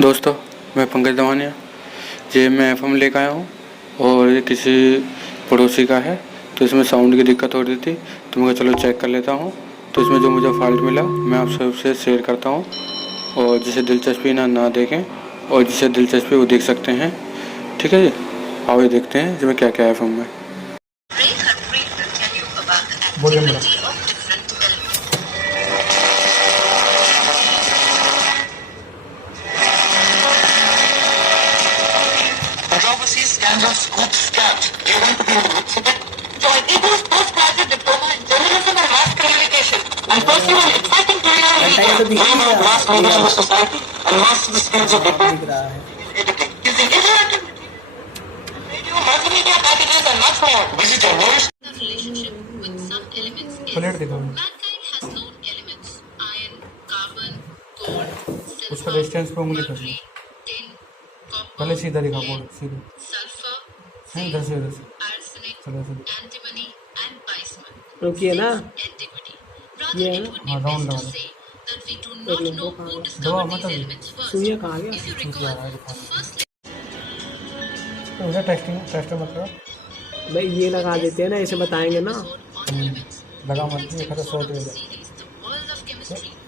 दोस्तों, मैं पंकज दवानिया। ये मैं एफएम लेकर आया हूँ और ये किसी पड़ोसी का है, तो इसमें साउंड की दिक्कत हो रही थी, तो मैं चलो चेक कर लेता हूँ। तो इसमें जो मुझे फॉल्ट मिला मैं आप सबसे शेयर करता हूँ, और जिसे दिलचस्पी ना देखें और जिसे दिलचस्पी वो देख सकते हैं। ठीक है जी, आओ ये देखते हैं इसमें क्या क्या है एफएम में। बोलिए। Scans of scoop scans given to the exhibit. Join Eagle's postgraduate diploma in journalism and mass communication and pursue an exciting career in media, learn mass media in the society and master the skills of reporting, editing, using interactive radio, multimedia packages and much more. Visit our nearest relationship with some elements in mankind has known elements iron, carbon, gold, उसका distance पे उंगली कर लो, पहले सीधा दिखा board सीधे। नहीं, इधर से चलो antimony and bismuth. रुकिए ना, ये है ना। हाँ, राउंड लगा दवा मतलब सुइया कहाँ गया? तो उधर टेस्टर मतलब भाई ये लगा देते हैं ना, ऐसे बताएंगे ना। लगा मत, ये खतरा शॉर्ट हो जाए।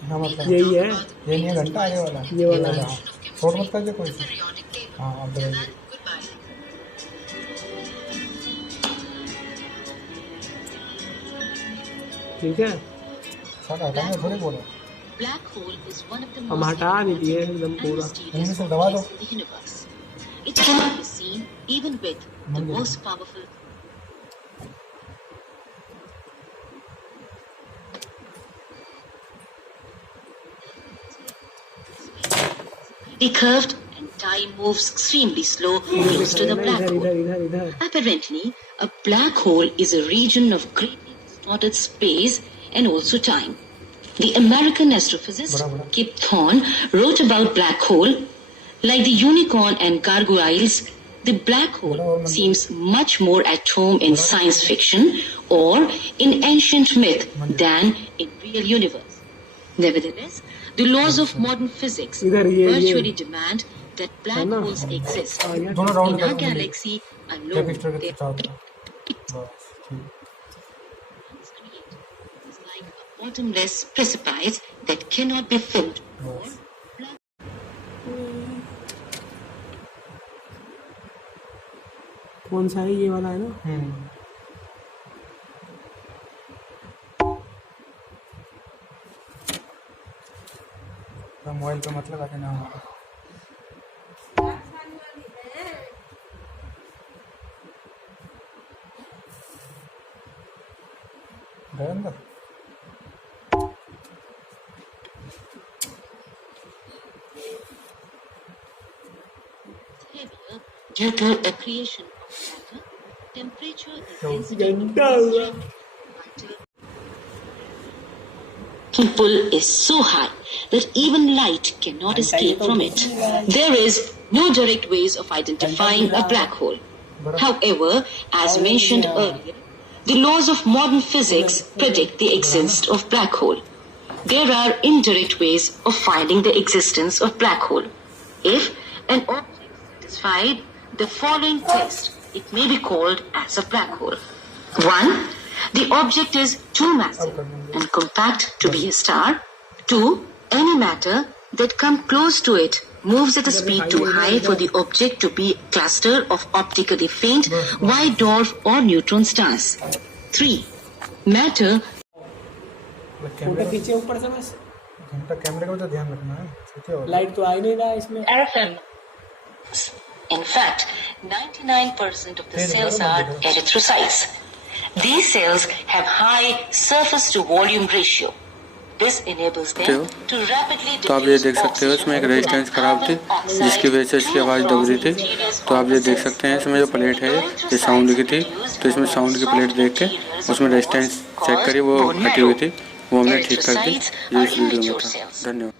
हाँ मतलब यही है, ये नहीं है घंटा आगे वाला, ये वाला है। शॉर्ट मत कर दे कोई से। हाँ अब बताइए। ठीक है, सारा हटाने थोड़ी बोला, हम हटा नहीं दिए एकदम पूरा। इनमें से दबा दो। It cannot be seen even with the most powerful. The curved and time moves extremely slow close to the black hole. Apparently, a black hole is a region of greatly distorted space and also time. The American astrophysicist Kip Thorne wrote about black hole. Like the unicorn and gargoyles, the black hole seems much more at home in science fiction or in ancient myth than in real universe. Nevertheless, the laws of modern physics virtually demand that black holes exist in our galaxy alone. It's like a bottomless precipice that cannot be filled. कौन सा है? ये वाला है ना। Mobile पे मतलब आते ना गए अंदर। Due to accretion of matter, temperature is pull is so high that even light cannot escape from it. There is no direct ways of identifying a black hole. However, as mentioned earlier, the laws of modern physics predict the existence of black hole. There are indirect ways of finding the existence of black hole. If an object satisfied the following test, it may be called as a black hole. 1. The object is too massive and compact to be a star. 2. Any matter that comes close to it moves at a speed too high for the object to be a cluster of optically faint white dwarf or neutron stars. 3. Matter पीछे ऊपर से बस घंटा कैमरे का तो ध्यान रखना है, लाइट तो आ ही नहीं रहा इसमें। In fact, 99% of the cells are erythrocytes. These cells have high surface to volume ratio. This enables them to rapidly तो आप ये देख सकते हो इसमें एक रेजिस्टेंस खराब थी जिसकी वजह से इसकी आवाज़ दब रही थी। तो आप ये देख सकते हैं इसमें जो प्लेट है ये साउंड की थी, तो इसमें साउंड की प्लेट देख के उसमें रेजिस्टेंस चेक करी, वो हटी हुई थी, वो हमने ठीक कर दी। ये इस वीडियो में था। धन्यवाद।